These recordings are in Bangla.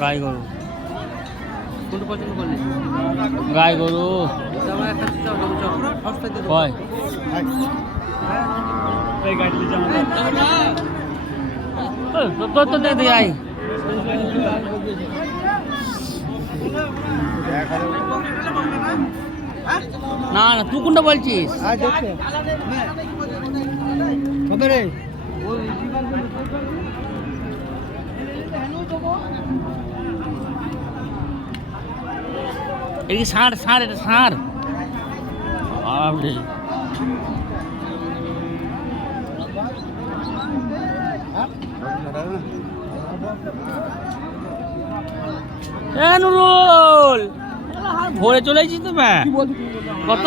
গাই গরু। কোনটা পছন্দ করলি? গাই গরু। কয় ওই, তো- তো তো দে দে আই না না তুই কোনটা বলছিস? আর রে? এই ষাঁড় ষাঁড় এটা এ নুরুল ভোরে চলে এসেছিস তো ম্যা কত?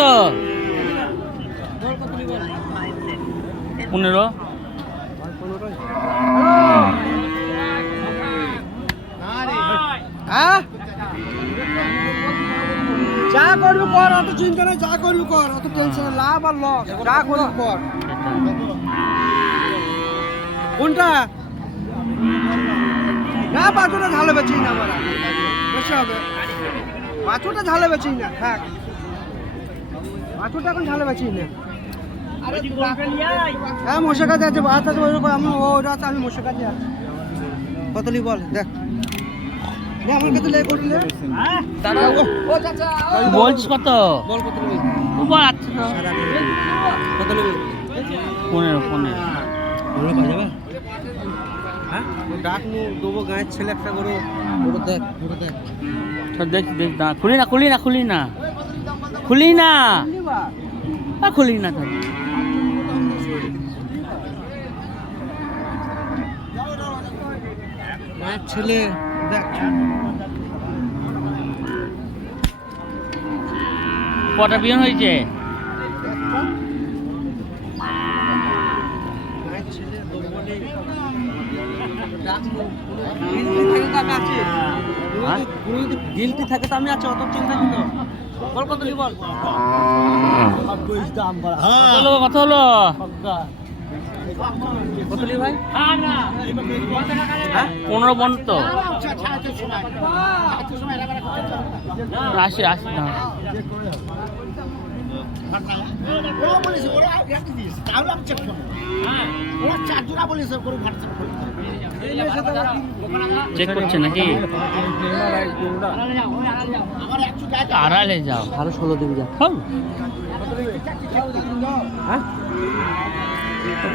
পনেরো হ্যাঁ যা করবি কর অত চিন্তা নেই যা করবি কর অত টেনশন লাভ আর লস যা করবি কর। কোনটা? না বাছুটা ঝালে বেচি না বলা বেশি হবে? বাছুটা ঝালে বেচি না থাক। বাছুটা এখন ঝালে বেচি না। হ্যাঁ মশা কাছে আছে ভাত আছে আমি ও ওটা আছে আমি মশা কাছে আছি। কতলি বল দেখ। বলছিস কত? তুই বল আচ্ছা কত নেবে? পনেরো পনেরো। ওরা পাওয়া যাবে? হ্যাঁ? ডাক নু দেবো গাঁয়ের ছেলে একটা করে ওটা দেখ না খুলি না খুলি না খুলি না। খুলি না। খুলি না তো ছেলে। কটা বিয়ে হয়েছে? গিলটি থাকে তো আমি আছি হ্যাঁ? থাকে অত চিন্তা কিন্তু বল কত বল? কত হলো? কত হলো কত নি ভাই? হ্যাঁ? পনেরো বন্ধ তো। আশি আশি না চেক করছে নাকি? আড়ালে যাও। আরও ষোলো দিবি যা হ্যাঁ?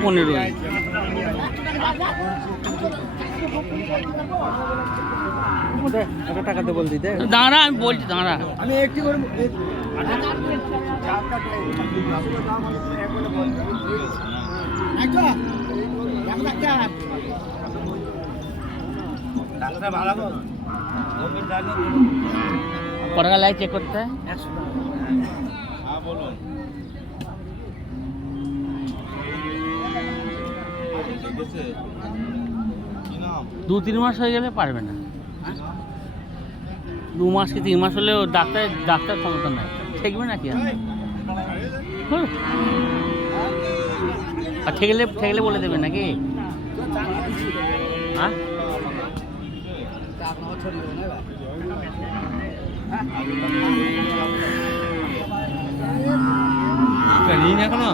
পনেরো টাকা দে বল দাঁড়া, আমি বলছি, দাঁড়া। আমি একটি করে এক লাখ টাকা কত টাকা লাগে চেক করতে দু তিন মাস হয়ে গেলে পারবে না। দু মাস কি তিন মাস হলেও ডাক্তার ডাক্তার ক্ষমতা নাই। ঠেকবে নাকি। আর? ঠেকলে ঠেকলে বলে দেবে নাকি? হ্যাঁ? এখনও?